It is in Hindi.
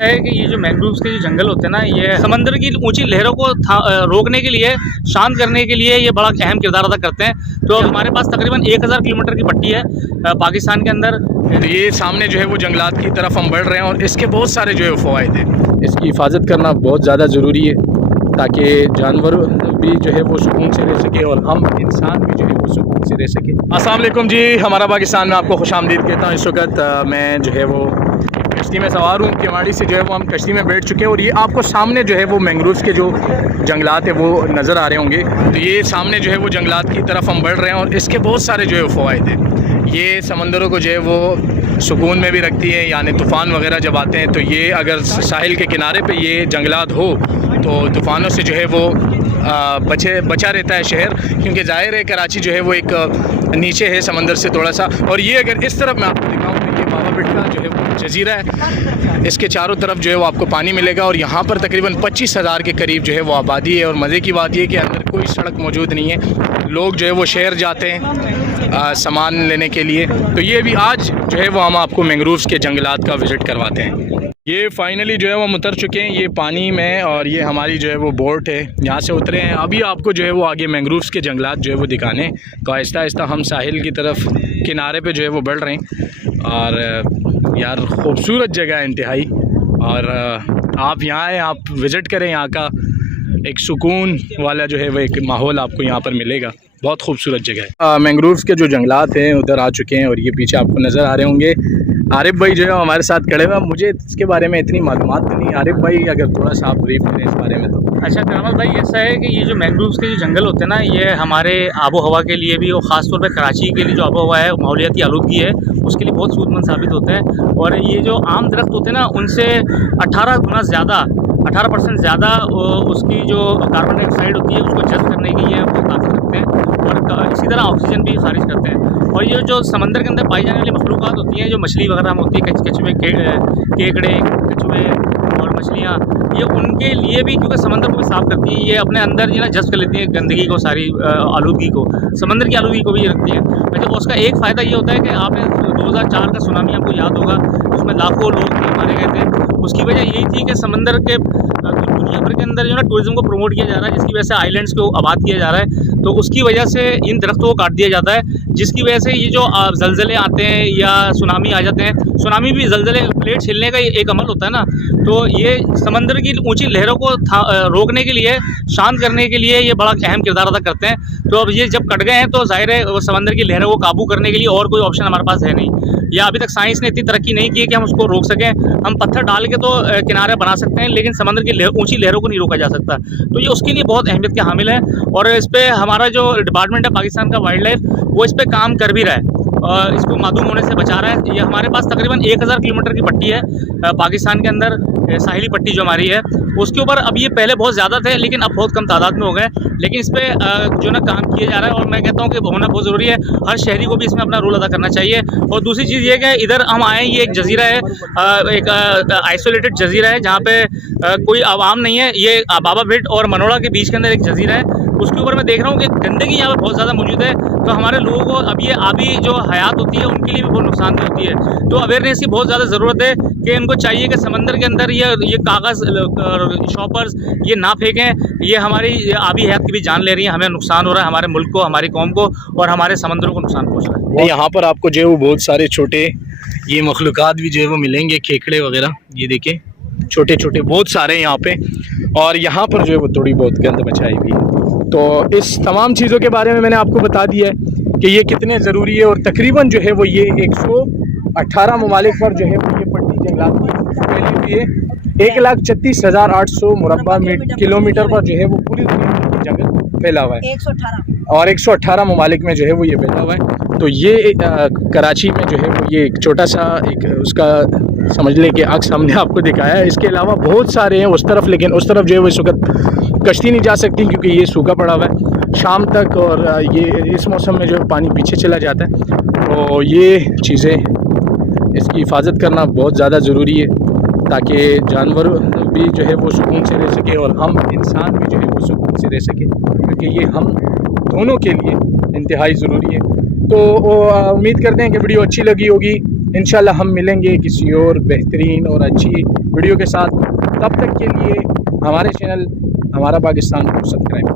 है कि ये जो मैंग्रोव्स के जो जंगल होते हैं ना, ये समंदर की ऊंची लहरों को रोकने के लिए, शांत करने के लिए ये बड़ा अहम किरदार अदा करते हैं। तो हमारे पास तकरीबन 1000 किलोमीटर की पट्टी है पाकिस्तान के अंदर। तो ये सामने जो है वो जंगलात की तरफ हम बढ़ रहे हैं और इसके बहुत सारे जो है फ़वाइद हैं। इसकी हिफाजत करना बहुत ज़्यादा ज़रूरी है ताकि जानवर भी जो है वो सुकून से रह सके और हम इंसान भी जो है वो सुकून से रह सके। अस्सलाम वालेकुम जी, हमारा पाकिस्तान में आपको खुशामदीद कहता हूँ। इस वक्त मैं जो है वो कश्ती में सवार हूँ। केवाड़ी से जो है वो हम कश्ती में बैठ चुके हैं और ये आपको सामने जो है वो मैंग्रोव्स के जो जंगलात है वो नज़र आ रहे होंगे। तो ये सामने जो है वो जंगलात की तरफ हम बढ़ रहे हैं और इसके बहुत सारे जो है फ़वाइद हैं। ये समंदरों को जो है वो सुकून में भी रखती है, यानी तूफ़ान वगैरह जब आते हैं तो ये अगर साहिल के किनारे पे ये जंगलात हो तो तूफ़ानों से जो है वो बचा रहता है शहर, क्योंकि ज़ाहिर है कराची जो है वो एक नीचे है समंदर से थोड़ा सा। और ये अगर इस तरफ मैं आपको दिखाऊँ तो ये बाबा बिट का जो है वो जजीरा है। इसके चारों तरफ जो है वो आपको पानी मिलेगा और यहाँ पर तकरीबन 25,000 के करीब जो है वो आबादी है। और मज़े की बात ये कि अंदर कोई सड़क मौजूद नहीं है, लोग जो है वो शहर जाते हैं सामान लेने के लिए। तो ये भी आज जो है वो हम आपको मैंग्रोव्स के जंगलात का विज़िट करवाते हैं। ये फाइनली जो है वो हम उतर चुके हैं ये पानी में और ये हमारी जो है वो बोट है, यहाँ से उतरे हैं। अभी आपको जो है वो आगे मैंग्रोव्स के जंगलात जो है वो दिखाने तो आहिस्ता आहिस्ता हम साहिल की तरफ किनारे पे जो है वो बढ़ रहे हैं। और यार खूबसूरत जगह है इंतहाई। और आप यहाँ आए, आप विज़िट करें, यहाँ का एक सुकून वाला जो है वो एक माहौल आपको यहाँ पर मिलेगा। बहुत खूबसूरत जगह है। मैंग्रोव्स के जो जंगलात हैं उधर आ चुके हैं और ये पीछे आपको नज़र आ रहे होंगे। आरिफ भाई जो है हमारे साथ खड़े हुए। मुझे इसके बारे में इतनी मालूमात नहीं। आरिफ भाई अगर थोड़ा सा आप ब्रीफ करें इस बारे में तो। अच्छा करामत भाई, ऐसा है कि ये जो मैंग्रोव्स के जो जंगल होते हैं ना, ये हमारे आबो हवा के लिए भी और ख़ास तौर पे कराची के लिए जो आबो हवा है, माहौलियाती आलूदगी है, उसके लिए बहुत सूदमंद साबित होते हैं। और ये जो आम दरख्त होते हैं ना, उनसे 18 गुना ज़्यादा 18% ज़्यादा उसकी जो कार्बन डाइऑक्साइड होती है उसको जज़्ब करने की ये वो ताकत रखते हैं और इसी तरह ऑक्सीजन भी खारिज करते हैं। और ये जो समंदर के अंदर पाई जाने वाली मखलूक़ात होती हैं, जो मछली वगैरह होती है, कछुए, केकड़े, कछुए और मछलियाँ, ये उनके लिए भी, क्योंकि समंदर को भी साफ़ करती है, ये अपने अंदर जो ना जज़्ब कर लेती हैं गंदगी को, सारी आलूदगी को, समंदर की आलूदगी को भी ये रखती हैं। मतलब उसका एक फ़ायदा ये होता है कि आपने 2004 का सुनामी आपको याद होगा, उसमें लाखों लोग मारे गए थे। उसकी वजह यही थी कि समंदर के दुनिया भर के अंदर जो ना टूरिज़्म को प्रमोट किया जा रहा है, जिसकी वजह से आइलैंड्स को आबाद किया जा रहा है। तो उसकी वजह से इन दरख्तों को काट दिया जाता है, जिसकी वजह से ये जो ज़लज़ले आते हैं या सुनामी आ जाते हैं, सुनामी भी ज़लज़ले प्लेट हिलने का एक अमल होता है ना, तो ये समंदर की ऊंची लहरों को रोकने के लिए, शांत करने के लिए ये बड़ा अहम किरदार अदा करते हैं। तो अब ये जब कट गए हैं तो ज़ाहिर है वो समंदर की लहरों को काबू करने के लिए और कोई ऑप्शन हमारे पास है नहीं, या अभी तक साइंस ने इतनी तरक्की नहीं की है कि हम उसको रोक सकें। हम पत्थर डाल के तो किनारे बना सकते हैं, लेकिन समंदर की ऊंची लहरों को नहीं रोका जा सकता। तो ये उसके लिए बहुत अहमियत के हामिल है और इस पर हमारा जो डिपार्टमेंट है पाकिस्तान का वाइल्ड लाइफ, वो इस पर काम कर भी रहा है और इसको मादूम होने से बचा रहा है। ये हमारे पास तकरीबन 1000 किलोमीटर की पट्टी है पाकिस्तान के अंदर, साहिली पट्टी जो हमारी है उसके ऊपर। अब ये पहले बहुत ज़्यादा थे लेकिन अब बहुत कम तादाद में हो गए, लेकिन इस पर जो ना काम किया जा रहा है और मैं कहता हूँ कि होना बहुत ज़रूरी है। हर शहरी को भी इसमें अपना रोल अदा करना चाहिए। और दूसरी चीज़ ये कि इधर हम आए, ये एक जजीरा है, एक आइसोलेटेड जजीरा है जहाँ पे कोई आवाम नहीं है। ये बाबा बिट और मनोड़ा के बीच के अंदर एक जजीरा है, उसके ऊपर मैं देख रहा हूँ कि गंदगी यहाँ पर बहुत ज़्यादा मौजूद है। तो हमारे लोगों को अब ये आबी जो हयात होती है उनके लिए भी बहुत नुकसानदेह होती है। तो अवेयरनेस की बहुत ज़्यादा ज़रूरत है कि इनको चाहिए कि समंदर के अंदर ये कागज़ शॉपर्स ये ना फेंकें। ये हमारी आबी हयात की भी जान ले रही है, हमें नुकसान हो रहा है, हमारे मुल्क को, हमारी कौम को और हमारे समंदरों को नुकसान पहुँच रहा है। यहाँ पर आपको जो है वो बहुत सारे छोटे ये मखलूक़ात भी जो है वो मिलेंगे, खेकड़े वगैरह, ये देखें छोटे छोटे बहुत सारे यहाँ पे। और यहाँ पर जो है वो थोड़ी बहुत गंद मचाई हुई है। तो इस तमाम चीज़ों के बारे में मैंने आपको बता दिया है कि ये कितने ज़रूरी है। और तकरीबन जो है वो ये 118 ममालिक पर जो है वो ये पट्टी जंगलात की फैली हुई है। 1,36,800 मुरब्बा किलोमीटर पर जो है वो पूरी दुनिया में जंगल फैला हुआ है 118 और 118 ममालिक में जो है वो ये फैला हुआ है। तो ये कराची में जो है वो ये एक छोटा सा एक उसका समझ लें कि अक्स हमने आपको दिखाया है। इसके अलावा बहुत सारे हैं उस तरफ, लेकिन उस तरफ जो है वो इस वक्त कश्ती नहीं जा सकती क्योंकि ये सूखा पड़ा हुआ है शाम तक, और ये इस मौसम में जो है पानी पीछे चला जाता है। तो ये चीज़ें, इसकी हिफाजत करना बहुत ज़्यादा ज़रूरी है ताकि जानवर भी जो है वो सुकून से रह सके और हम इंसान भी जो है वो सुकून से रह सके, क्योंकि ये हम दोनों के लिए इंतहाई ज़रूरी है। तो उम्मीद करते हैं कि वीडियो अच्छी लगी होगी। इंशाल्लाह हम मिलेंगे किसी और बेहतरीन और अच्छी वीडियो के साथ। तब तक के लिए हमारे चैनल हमारा पाकिस्तान को सब्सक्राइब